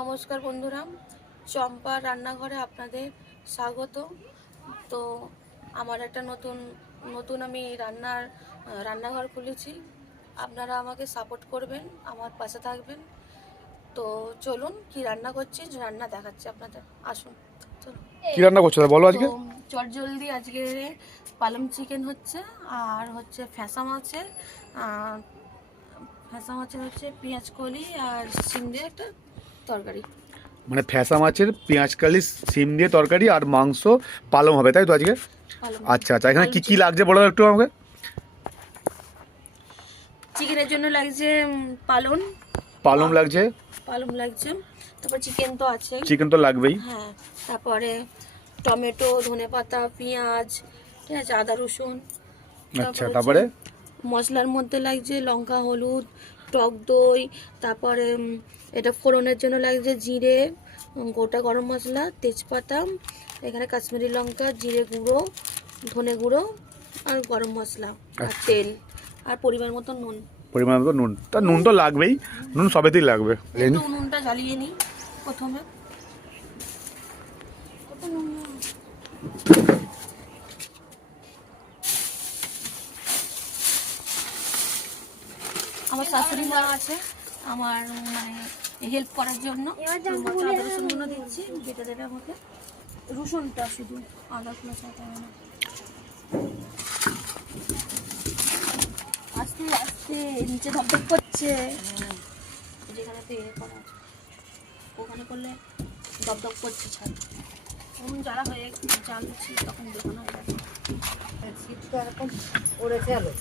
নমস্কার বন্ধুরা, চম্পা রান্নাঘরে আপনাদের স্বাগত। তো আমার একটা নতুন আমি রান্নাঘর খুলেছি। আপনারা আমাকে সাপোর্ট করবেন, আমার পাশে থাকবেন। তো চলুন কি রান্না করছি, রান্না দেখাচ্ছি আপনাদের। আসুন। কি রান্না করছো বলো আজকে? চটজলদি আজকে পালং চিকেন হচ্ছে, আর হচ্ছে ফ্যাঁসা মাছের হচ্ছে পেঁয়াজ কলি আর শিম দিয়ে একটা তরকারি। মানে ফ্যাঁসা মাছের পেঁয়াজ কালি সিম দিয়ে তরকারি আর মাংস পালং হবে, তাই তো আজকে? আচ্ছা আচ্ছা, এখানে কি কি লাগছে বলো একটু আমাকে। চিকেনের জন্য লাগছে পালং লাগছে, তারপর চিকেন তো আছে, চিকেন তো লাগবেই। হ্যাঁ, তারপরে টমেটো, ধনেপাতা, পেঁয়াজ, ঠিক আছে, আদা রসুন। আচ্ছা, তারপরে মশলার মধ্যে লাগছে লঙ্কা, হলুদ, টক দই, তারপরে এটা ফোড়নের জন্য লাগছে জিরে, গোটা গরম মশলা, তেজপাতা, এখানে কাশ্মীরি লঙ্কা, জিরে গুঁড়ো, ধনে গুঁড়ো আর গরম মশলা আর তেল আর পরিমাণ মতো নুন। তা নুন তো লাগবেই, নুন সবেতেই লাগবে। নুনটা জ্বালিয়ে নিই প্রথমে। আমার শাশুড়ি মা আছে আমার, মানে হেল্প করার জন্য। আদা রসুনগুলো দিচ্ছি, যেটা দেবে আমাকে রসুনটা, শুধু আদা রসুন সাথে না। আস্তে আস্তে নিচে ধপধপ করছে, যেখানে করা ওখানে করলে ধপধপ করছে ছাড়। তখন যারা হয়ে জাল দিচ্ছি তখন দেখানো হয়ে যাবে। শীতটা এরকম পড়েছে আলো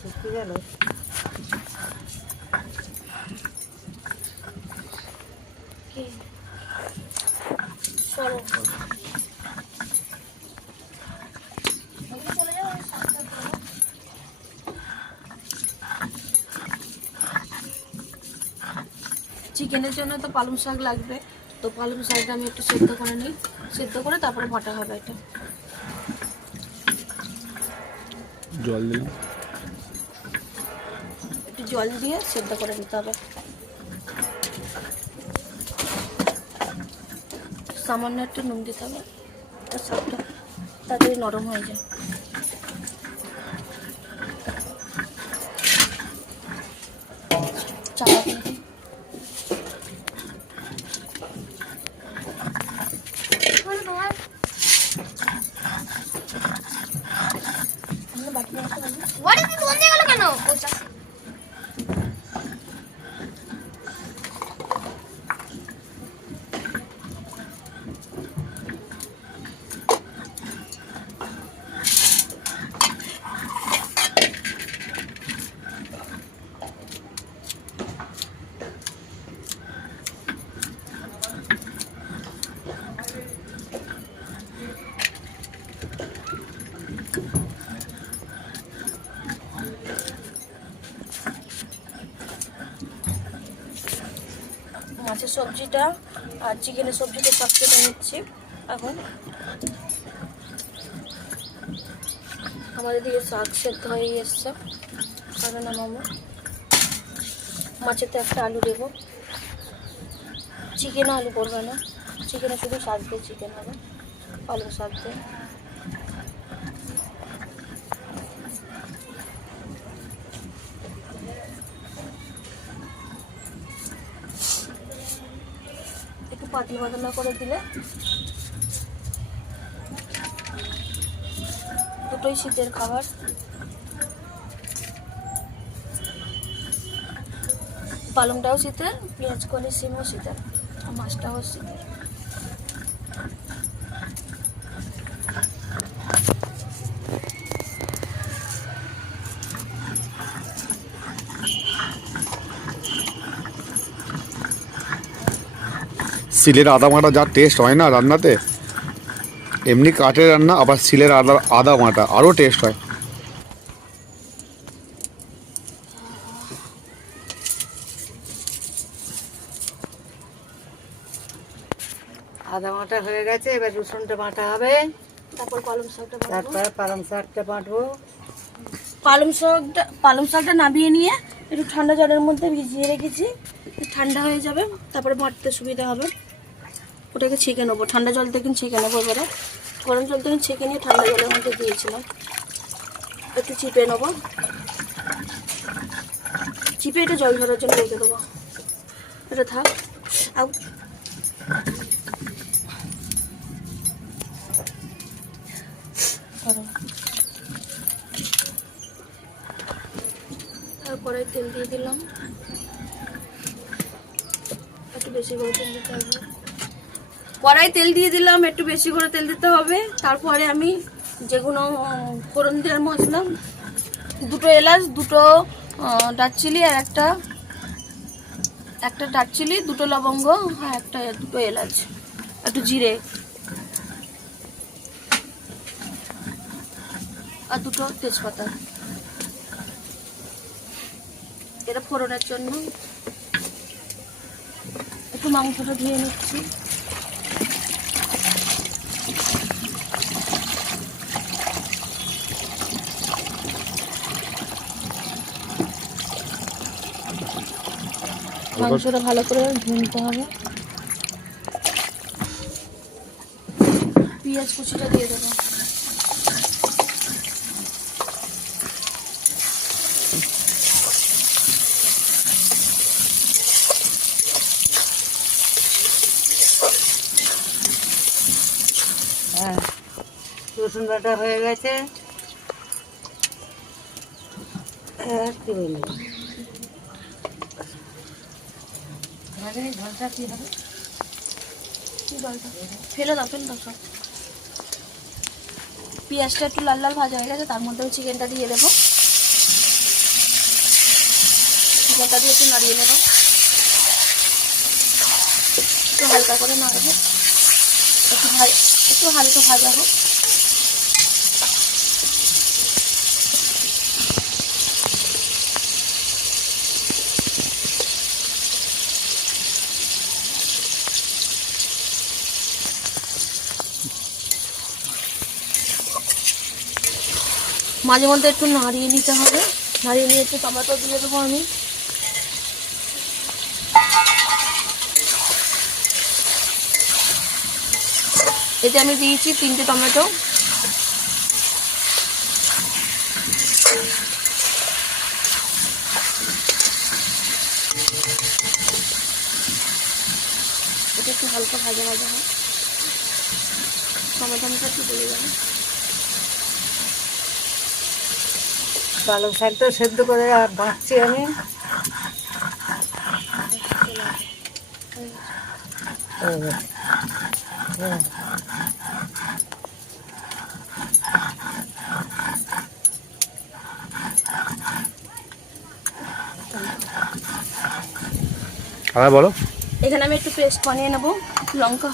শুকিয়ে গেল। চিকেনের জন্য তো পালং শাক লাগবে, তো পালং শাকটা আমি একটু সেদ্ধ করে নিই, সেদ্ধ করে তারপরে ভাটা হবে। এটা জল দিলাম, একটু জল দিয়ে সেদ্ধ করে নিতে হবে। সামান্য একটু নুন দিতে হবে, শাকটা তাড়াতাড়ি নরম হয়ে যায়। চাপা দিয়ে দিই। মাছের সবজিটা আর চিকেনের সবজিটা সব কেটে নিচ্ছি এখন। আমাদের দিকে শাক সেদ্ধ হয়ে এসছে, কারণ নামাবো। মাছেতে একটা আলু দেবো, চিকেনে আলু করবে না, চিকেনে শুধু শাক দিয়ে চিকেন হবে, পালং শাক দিয়ে। একটু পাতলা করে দিলে দুটোই শীতের খাবার। পালংটাও শীতের, পেঁয়াজ কলি সিমও শীতের, আর মাছটাও শীতের। সিলের আদা মাটা যা টেস্ট হয় না রান্নাতে, এমনি কাঠের রান্না আবার সিলের আদা মাটা আরও টেস্ট হয়। আদা বাটা হয়ে গেছে, এবার রসুনটা বাটা হবে, তারপর পালং শাকটা তারপরে পালং শাকটা বাটবো। পালং শাকটা নামিয়ে নিয়ে একটু ঠান্ডা জলের মধ্যে ভিজিয়ে রেখেছি, ঠান্ডা হয়ে যাবে, তারপরে বাটতে সুবিধা হবে। ওটাকে ছেঁকে নেবো, ঠান্ডা জল থেকে ছেঁকে নেবো। এবারে গরম জল থেকে ছেঁকে নিয়ে ঠান্ডা জলের মধ্যে দিয়েছিলাম, একটু চিপে নেবো। চিপে এটা জল ঝরার জন্য রেখে দেবো। এটা থাক। তারপরে তেল দিয়ে দিলাম, একটু বেশি করে তেল দিতে হবে। কড়াই তেল দিয়ে দিলাম, একটু বেশি করে তেল দিতে হবে। তারপরে আমি যেগুলো ফোড়ন দেওয়ার মশলা, 2টো এলাচ, 2টো দারচিনি আর একটা দারচিনি, 2টো লবঙ্গ, হ্যাঁ 2টো এলাচ, একটু জিরে আর 2টো তেজপাতা, এটা ফোড়নের জন্য। একটু মাংসটা ধুয়ে নিচ্ছি। মাংসটা ভালো করে ধুয়ে নিতে হবে। পেঁয়াজ কুচিটা দিয়ে দেবো। হ্যাঁ, রসুন বাটা হয়ে গেছে। কি বলি, ঝালটা কি হবে? ফেলে দাও সব। পেঁয়াজটা একটু লাল লাল ভাজা হয়ে গেছে, তার মধ্যে আমি চিকেনটা দিয়ে দেবো। চিকেনটা দিয়ে একটু নাড়িয়ে নেবো, একটু হালকা করে নাড়াবো, একটু হালকা ভাজা হোক। মাঝে মধ্যে একটু নাড়িয়ে নিতে হবে। নাড়িয়ে নিয়ে একটু টমেটো দিয়ে দেবো আমি। এতে আমি দিয়েছি 3টে টমেটো। এটা একটু হালকা ভাজা ভাজা হয়, টমেটোটা একটু গলে যাবে। পালং শাকটা সেদ্ধ করে বাঁচছি আমি। হ্যাঁ বলো। এখানে আমি একটু পেস্ট বানিয়ে নেবো। লঙ্কা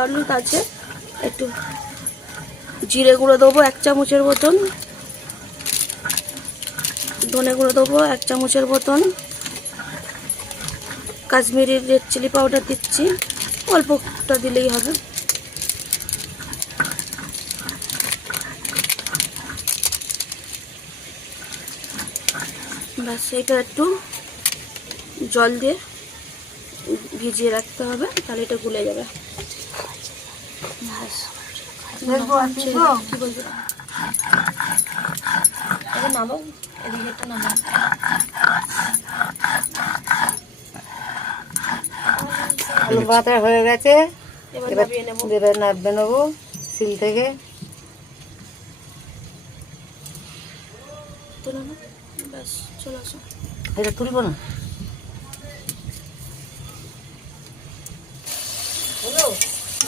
হলুদ আছে, একটু জিরে গুঁড়ো দেবো 1 চামচের মতন, ধনে গুঁড়ো দেবো 1 চামচের মতন, কাশ্মীরি রেড চিলি পাউডার দিচ্ছি, অল্পটা দিলেই হবে। ব্যাস, এটা একটু জল দিয়ে ভিজিয়ে রাখতে হবে, তাহলে এটা গুলে যাবে। নামাও, এদিকে একটা নামাও। আলু বাটা হয়ে গেছে, এবার এবার নামিয়ে নেবো। নাড়বে নেবো সিল থেকে। তুলে নাও, ব্যাস চলে আসো। এটা তুলবো না,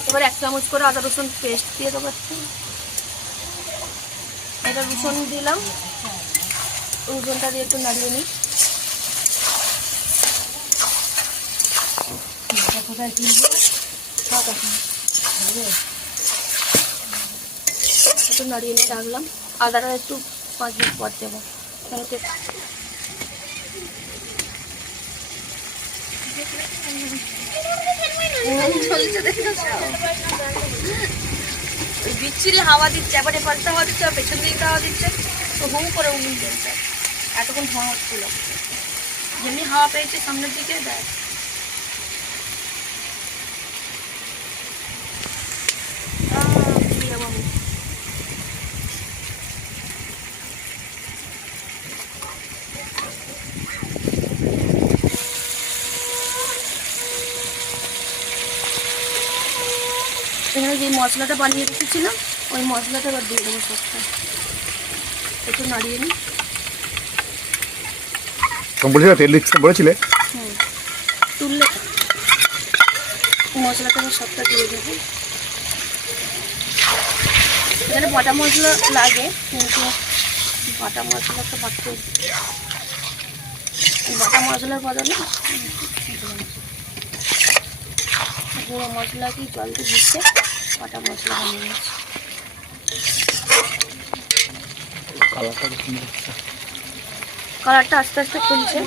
এবার 1 চামচ করে আদা রসুন পেস্ট দিয়ে দেবো। এটা রসুন দিলাম, রসুনটা দিয়ে একটু নাড়িয়ে নিই। একটু নাড়িয়ে নিয়ে রাখলাম। আদাটা একটু 5 মিনিট পর দেবো। বিচ্ছিরি হাওয়া দিচ্ছে, এবারে পাল্টা হাওয়া দিচ্ছে, পেছন দিকে হাওয়া দিচ্ছে। তো হু করে উনুন জ্বলছে, এতক্ষণ ধোঁয়া হচ্ছিল, যেমনি হাওয়া পেয়েছে সামনের দিকে দেয়। এখানে যে মশলাটা বানিয়ে রেখেছিলাম ওই মশলাটা এবার দিয়ে দেবো সবটা, একটু নাড়িয়ে নিই। বলেছিলে তেল দিচ্ছে বলেছিলে? হুম, তুললে মশলাটা আমি সবটা দিয়ে দেবো। এখানে বাটা মশলা লাগে, কিন্তু বাটা মশলাটা বাড়তে, বাটা মশলার বদলে গুঁড়ো মশলা কি জল দিয়ে দিচ্ছে, বাটা মশলা বানিয়ে নিচ্ছে। কালারটা আস্তে আস্তে খুলছে।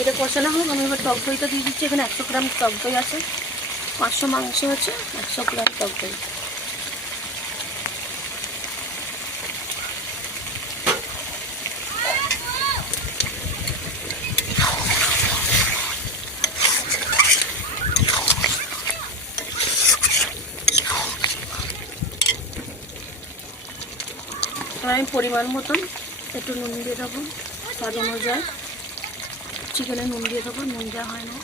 এটা কষানো হোক, আমি এবার টক দইটা দিয়ে দিচ্ছি। এখানে 100 গ্রাম টক দই আছে, 500 মাংস আছে, 100 গ্রাম টক দই। আমি পরিমাণ মতন একটু নুন দিয়ে দেবো, স্বাদ অনুযায়ী। চিকেনে নুন দিয়ে দেবো, নুন দেওয়া হয় না।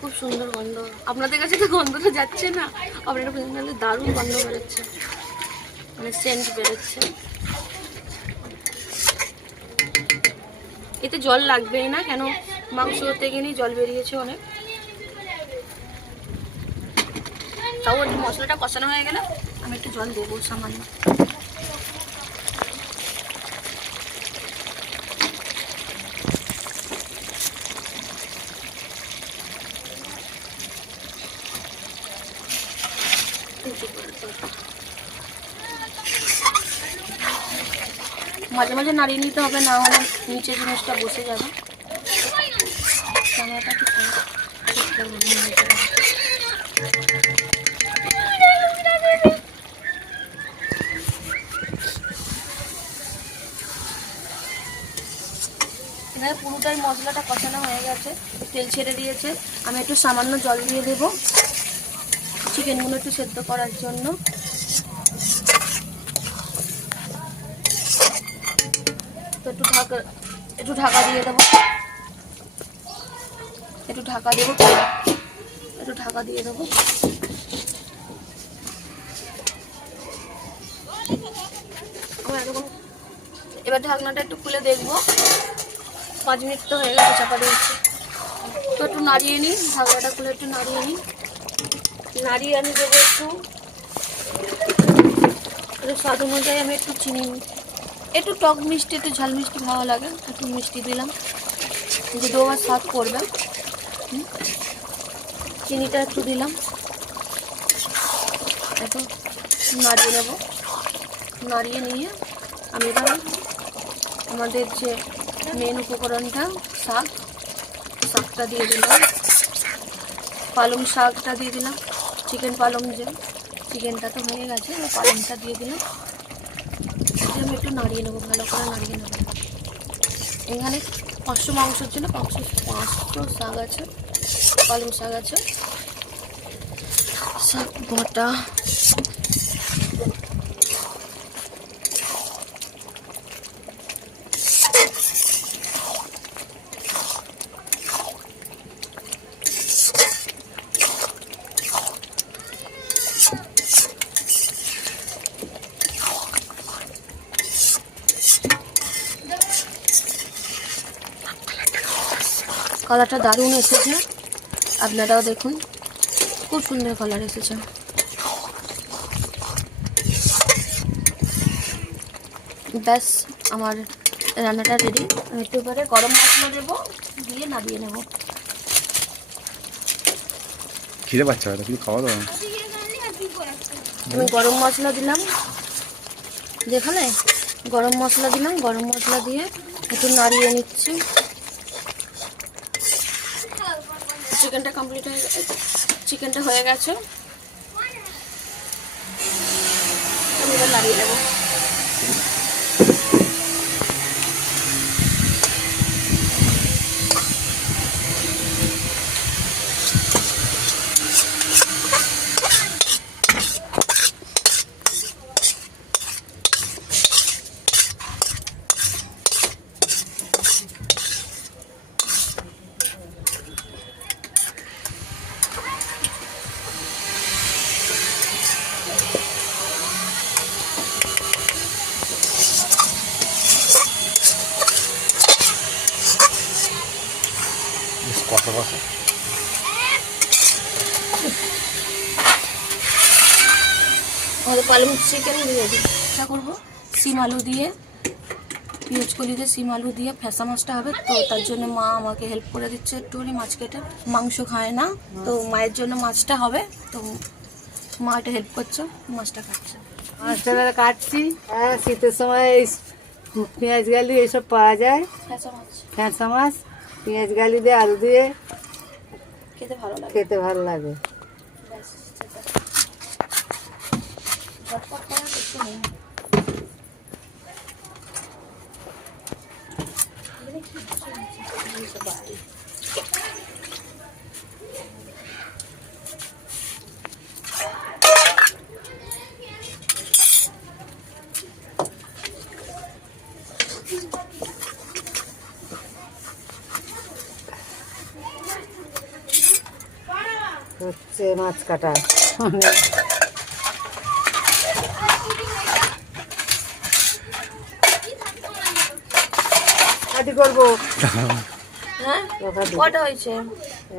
খুব সুন্দর গন্ধ, আপনাদের কাছে তো গন্ধটা যাচ্ছে না, আপনারা বুঝলেন দারুণ গন্ধ বেরোচ্ছে, মানে সেন্ট বেরোচ্ছে। এতে জল লাগবেই না, কেন মাংস থেকে নিয়ে জল বেরিয়েছে অনেক। তাও একটু মশলাটা কষানো হয়ে গেলে আমি একটু জল দেবো সামান্য। মাঝে মাঝে নাড়িয়ে নিতে হবে, না হলে নিচে জিনিসটা বসে যাবে। এখানে পুরোটাই মশলাটা কষানো হয়ে গেছে, তেল ছেড়ে দিয়েছে। আমি একটু সামান্য জল দিয়ে দেবো চিকেনগুলো একটু সেদ্ধ করার জন্য। তো একটু ঢাকা দিয়ে দেবো, একটু ঢাকা দিয়ে দেবো। এবার ঢাকনাটা একটু খুলে দেখবো, 5 মিনিট তো হয়ে গেছে চাপা দিয়েছি। তো একটু নাড়িয়ে নিই, ঢাকনাটা খুলে একটু নাড়িয়ে আমি দেবো একটু স্বাদ অনুযায়ী। আমি একটু চিনি, একটু টক মিষ্টি, একটু ঝাল মিষ্টি ভালো লাগে, একটু মিষ্টি দিলাম, যদি আবার স্বাদ করবে। চিনিটা একটু দিলাম, একটু নাড়িয়ে নেব। নাড়িয়ে নিয়ে আমি এবার আমাদের যে মেন উপকরণটা শাকটা দিয়ে দিলাম, পালং শাকটা দিয়ে দিলাম, চিকেন পালং, যে চিকেনটা তো হয়ে গেছে, পালংটা দিয়ে দিলাম। আমি একটু নাড়িয়ে নেবো, ভালো করে নাড়িয়ে নেবো। এখানে 500 মাংসের জন্য 500 শাক আছে, পালং শাক আছে, শাক বটা। কালারটা দারুণ এসেছে, আপনারাও দেখুন, খুব সুন্দর কালার এসেছে। ব্যাস আমার রান্নাটা রেডি। আমি একটু পরে গরম মশলা দেবো, দিয়ে নামিয়ে নেব। খিদে পাচ্ছে হয়তো, কিছু খাওয়া দাওয়া। আমি গরম মশলা দিলাম, যেখানে গরম মশলা দিলাম, গরম মশলা দিয়ে একটু নাড়িয়ে নিচ্ছি। চিকেনটা কমপ্লিট হয়ে গেছে, চিকেনটা হয়ে গেছে, আমি এবার নাড়িয়ে নেব। কষা কষা। আমাদের পালং চিকেন দিয়ে দিই, চেষ্টা করবো সিম আলু দিয়ে, পেঁয়াজ কলি দিয়ে সিম আলু দিয়ে ফ্যাসা মাছটা হবে। তো তার জন্য মা আমাকে হেল্প করে দিচ্ছে একটুখানি মাছ কেটে। মাংস খায় না, তো মায়ের জন্য মাছটা হবে, তো মা এটা হেল্প করছে, মাছটা কাটছে। মাছটা এবারে কাটছি। হ্যাঁ, শীতের সময় এই পেঁয়াজ গালি এইসব পাওয়া যায়। ফ্যাসা মাছ ফ্যাঁসা মাছ পেঁয়াজ গালি দিয়ে আলু দিয়ে খেতে ভালো লাগে। খেতে ভালো লাগে। ব্যাস, সেটা। ঝটপট করার কিছু নেই। হচ্ছে মাছ কাটা কাটি করবো। হ্যাঁ, কাটি। কটা হয়েছে?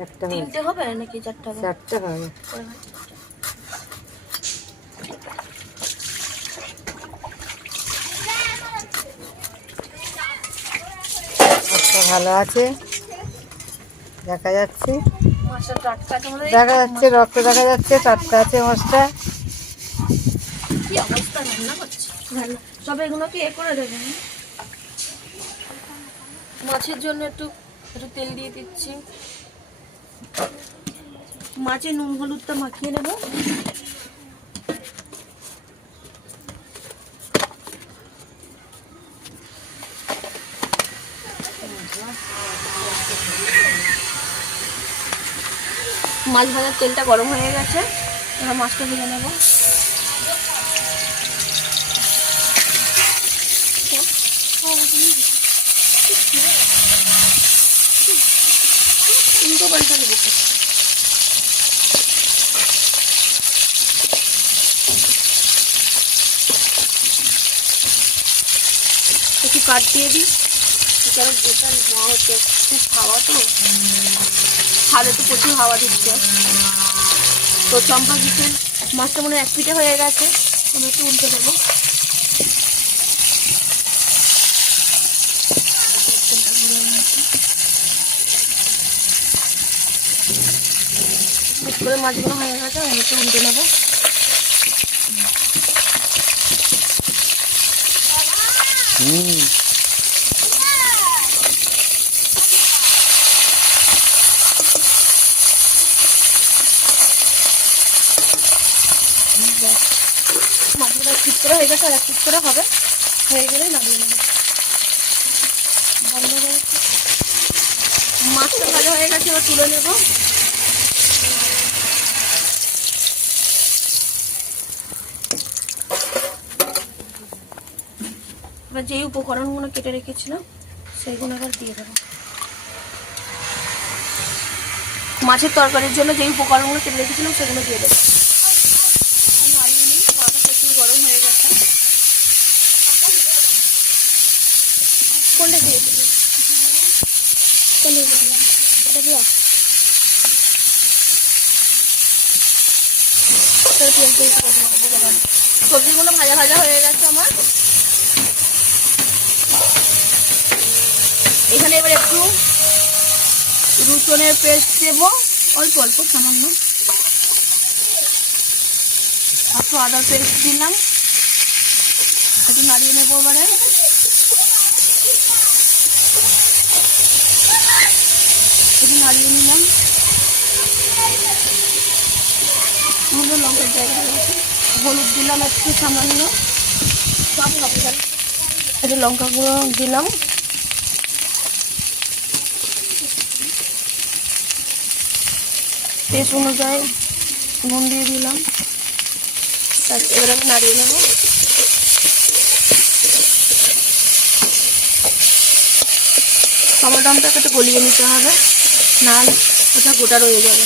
একটা হয়েছে। তিনটে হবে নাকি চারটে হবে? চারটে হবে। মাছটা ভালো আছে, দেখা যাচ্ছে, মাছটা টাটকা আছে আমাদের। দেখা যাচ্ছে, রক্ত দেখা যাচ্ছে, টাটকা আছে মাছটা। কি অবস্থা রান্না করছে, সব এগুলোকে এ করে দেবেন। মাছের জন্য একটু একটু তেল দিয়ে দিচ্ছি, মাছে নুন হলুদটা মাখিয়ে নেব। মাছ ভাজার তেলটা গরম হয়ে গেছে, এবার মাছটা ভেজে নেব। উল্টো পাল্টা দেবো। একটু কাট দিয়ে দিই, কারণ বিশাল ধোঁয়া হচ্ছে, খুব হাওয়া তো, ছাদে তো প্রচুর হাওয়া দিচ্ছে। তো চম্পা কিচেন মাছটা মনে হয় এক পিঠে হয়ে গেছে, আমি একটু উল্টে দেবো। করে মাছগুলো হয়ে গেছে, আমি একটু উল্টে নেবো। মাছগুলো ঠিক করে হয়ে গেছে, আর এক পিট করে হবে, হয়ে গেলে নামিয়ে নেবো। মাছটা ভাজা হয়ে গেছে, এবার তুলে নেবো। এবার যেই উপকরণগুলো কেটে রেখেছিলাম সেইগুলো এবার দিয়ে দেবো। মাছের তরকারির জন্য যেই উপকরণগুলো কেটে রেখেছিলাম সেগুলো দিয়ে দেবো। নাড়িয়ে নিই, কড়াটা প্রচুর গরম হয়ে গেছে। কোনটা দিয়ে দেবো? কোনটা দিয়ে দেবো? এটা দিও। এবার পেঁয়াজ দিয়ে একটু কষে নেবো, বলে দেবো। সবজিগুলো ভাজা ভাজা হয়ে গেছে আমার। এখানে এবার একটু রসুনের পেস্ট দেবো, অল্প অল্প সামান্য, একটু আদার পেস্ট দিলাম, একটু নাড়িয়ে নেবো এবারে। একটু নাড়িয়ে নিলাম, লঙ্কার জায়গা হলুদ দিলাম একটু সামান্য, একটু লঙ্কা গুঁড়ো দিলাম, টেস্ট অনুযায়ী নুন দিয়ে দিলাম। এবার আমি নাড়িয়ে নেব। টমেটোটাকে একটু গলিয়ে নিতে হবে, না ওটা গোটা রয়ে যাবে,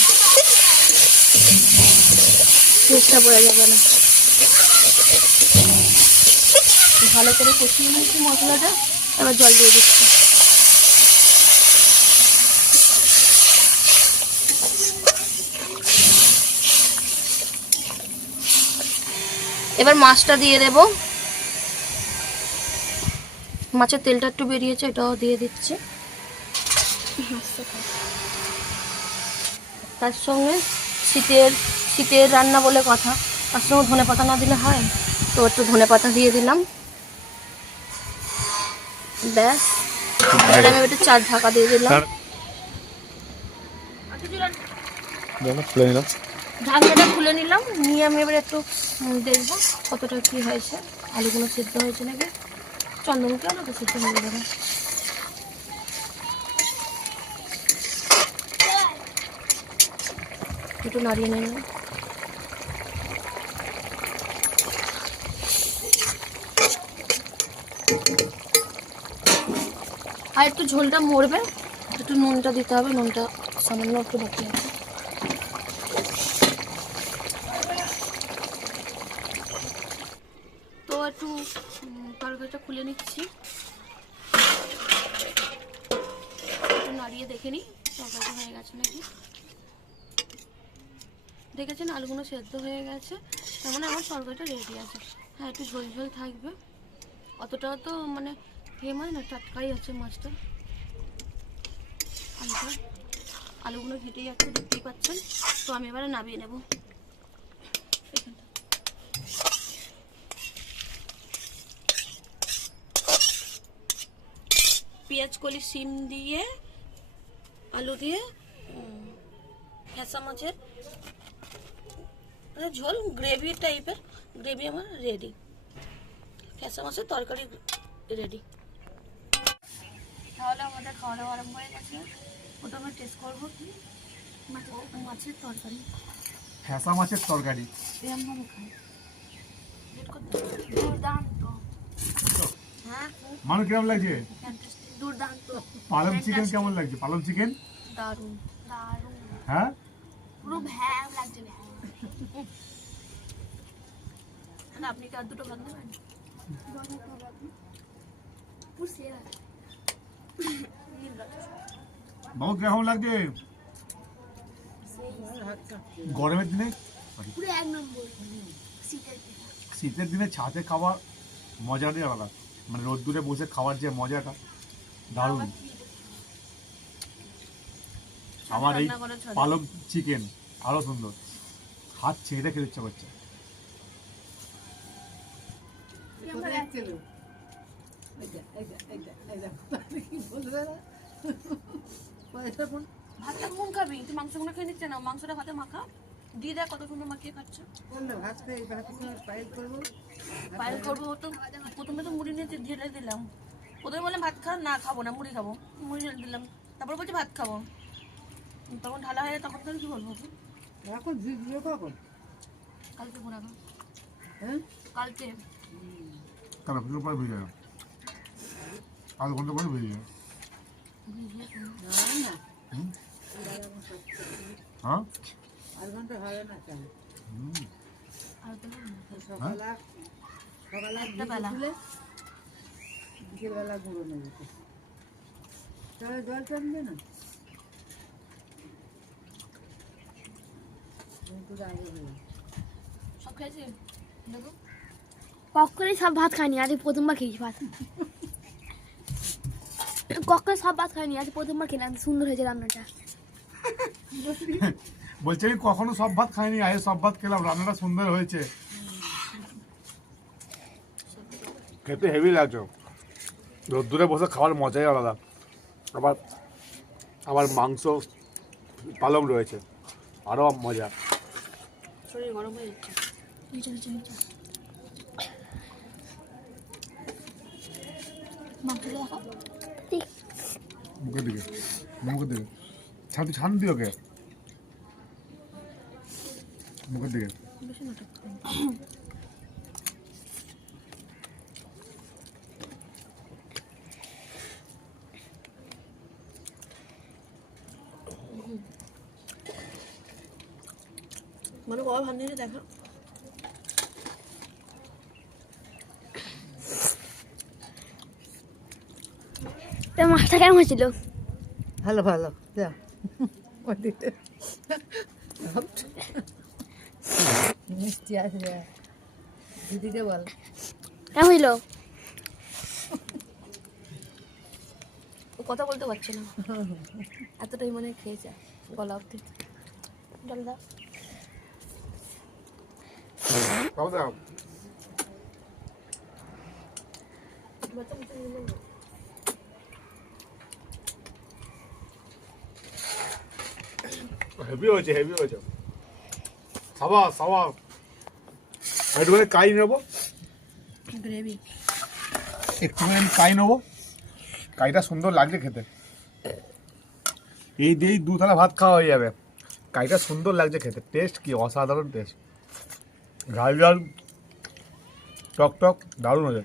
টেস্টটা বোঝা যাবে না। ভালো করে কষিয়ে নিয়েছি মশলাটা, এবার জল দিয়ে দিচ্ছি। এবার মাছটা দিয়ে দেব। মাছের তেলটা একটু বেরিয়েছে, এটাও দিয়ে দিচ্ছি। তার সঙ্গে শীতের রান্না বলে কথা, তার সঙ্গে ধনেপাতা না দিলে হয়, তো একটু ধনেপাতা দিয়ে দিলাম। ব্যাস, এবার আমি একটু চার ঢাকা দিয়ে দিলাম। ঢাকনাটা খুলে নিলাম, নিয়ে আমি এবার একটু দেখবো কতটা কি হয়েছে, আলুগুলো সিদ্ধ হয়েছে নাকি। চন্দ্রমুখী আলু তো সিদ্ধ হয়ে যাবে। একটু নাড়িয়ে নিলাম। আর একটু ঝোলটা মরবে, একটু নুনটা দিতে হবে, নুনটা সামান্য একটু বাকি আছে। তো একটু তরকারিটা খুলে নিচ্ছি, একটু নাড়িয়ে দেখে নিই তরকারিটা হয়ে গেছে নাকি। দেখেছেন আলুগুলো সেদ্ধ হয়ে গেছে, তার মানে আমার তরকারিটা রেডি আছে। হ্যাঁ, একটু ঝোল ঝোল থাকবে, অতটাও তো মানে হয় না, টাটকাই আছে মাছটা। আলুগুলো ঘেটে যাচ্ছে, দেখতেই পাচ্ছেন। তো আমি এবারে নামিয়ে নেব। পেঁয়াজ কলি, সিম দিয়ে, আলু দিয়ে ফ্যাসা মাছের ঝোল, গ্রেভি টাইপের গ্রেভি আমার রেডি। ফ্যাসা মাছের তরকারি রেডি। তাহলে আমাদের খাওয়া দাওয়া আরম্ভ হয়ে গেছে। প্রথমে টেস্ট করবো কি মাছের তরকারি, ফ্যাসা মাছের তরকারি। এরকমভাবে খাই, দুর্দান্ত। হ্যাঁ, মানুষ কেমন লাগছে? দুর্দান্ত। পালং চিকেন কেমন লাগছে? পালং চিকেন দারুণ দারুণ, হ্যাঁ, পুরো ভ্যাম লাগছে, ভ্যাম। আপনি কি আর দুটো ভাত নেবেন? বাবু কেমন লাগছে গরমের দিনে? পুরো এক নম্বর। শীতের দিনে ছাদে খাওয়ার মজাটাই আলাদা, মানে রোদ্দুরে বসে খাওয়ার যে মজাটা দারুণ। আমার এই পালং চিকেন আরো সুন্দর, হাত ছেড়ে খেতে ইচ্ছা করছে। ভাতটা কোন খাবি? তুই মাংসগুলো খেয়ে নিচ্ছে না, মাংসটা ভাতে মাখা দিয়ে দেখ, কত সুন্দর মাখিয়ে খাচ্ছে। পায়েল করবো তো, প্রথমে তো মুড়ি নিয়ে ঢেলে দিলাম। প্রথমে বললাম ভাত খা, না খাবো না, মুড়ি খাবো, মুড়ি ঢেলে দিলাম। তারপর বলছি ভাত খাবো, তখন ঢালা হয়ে তখন তো কি বলবো? এখন ভিডিও কখন? কালকে ঘোরাবো, হ্যাঁ কালকে। কাল পুজোর পরে ভেজে যাবে, আধ ঘন্টা পরে ভেজে যাবে। না হ্যাঁ, আধ ঘন্টা হবে না কেন? আর তো সকালে বিকেলবেলা গুঁড়ো নেবে, তাহলে জল টানবে না। কিন্তু আগে হয়ে কখনোই সব ভাত খাইনি, আজ প্রথমবার খেয়েছি ভাত। কখনো সব ভাত খাইনি, আজ প্রথমবার খেলাম। সুন্দর হয়েছে রান্নাটা। বলছে আমি কখনো সব ভাত খাইনি, আজ সব ভাত খেলাম, রান্নাটা সুন্দর হয়েছে। খেতে হেভি লাগছে, রোদ্দুরে বসে খাওয়ার মজাই আলাদা। আবার আবার মাংস পালং রয়েছে, আরও মজা। শরীর গরম হয়ে যাচ্ছে। মাংসটা দেখো। মুখের দিকে, মুখের দিকে ছান দিও ওকে, মুখের দিকে। মানে কবে ভাত নিয়ে দেখা। তা মাছটা কেমন হয়েছিল? ভালো ভালো যা ওদিকে মিষ্টি আছে যা। দিদিকে বল কেমন হইল? ও কথা বলতে পারছে না, এতটাই মানে খেয়েছে গলা অব্দি। জল দাও। হেভি হয়েছে, হেভি হয়েছে। সাবা সাবা একটুখানি কাই নেবো, গ্রেভি। একটুখানি আমি কাই নেবো, কাইটা সুন্দর লাগছে খেতে। এই দিয়েই 2 থালা ভাত খাওয়া হয়ে যাবে। কাইটা সুন্দর লাগছে খেতে, টেস্ট কি অসাধারণ টেস্ট, ঝাল ঝাল টক টক, দারুণ হয়েছে।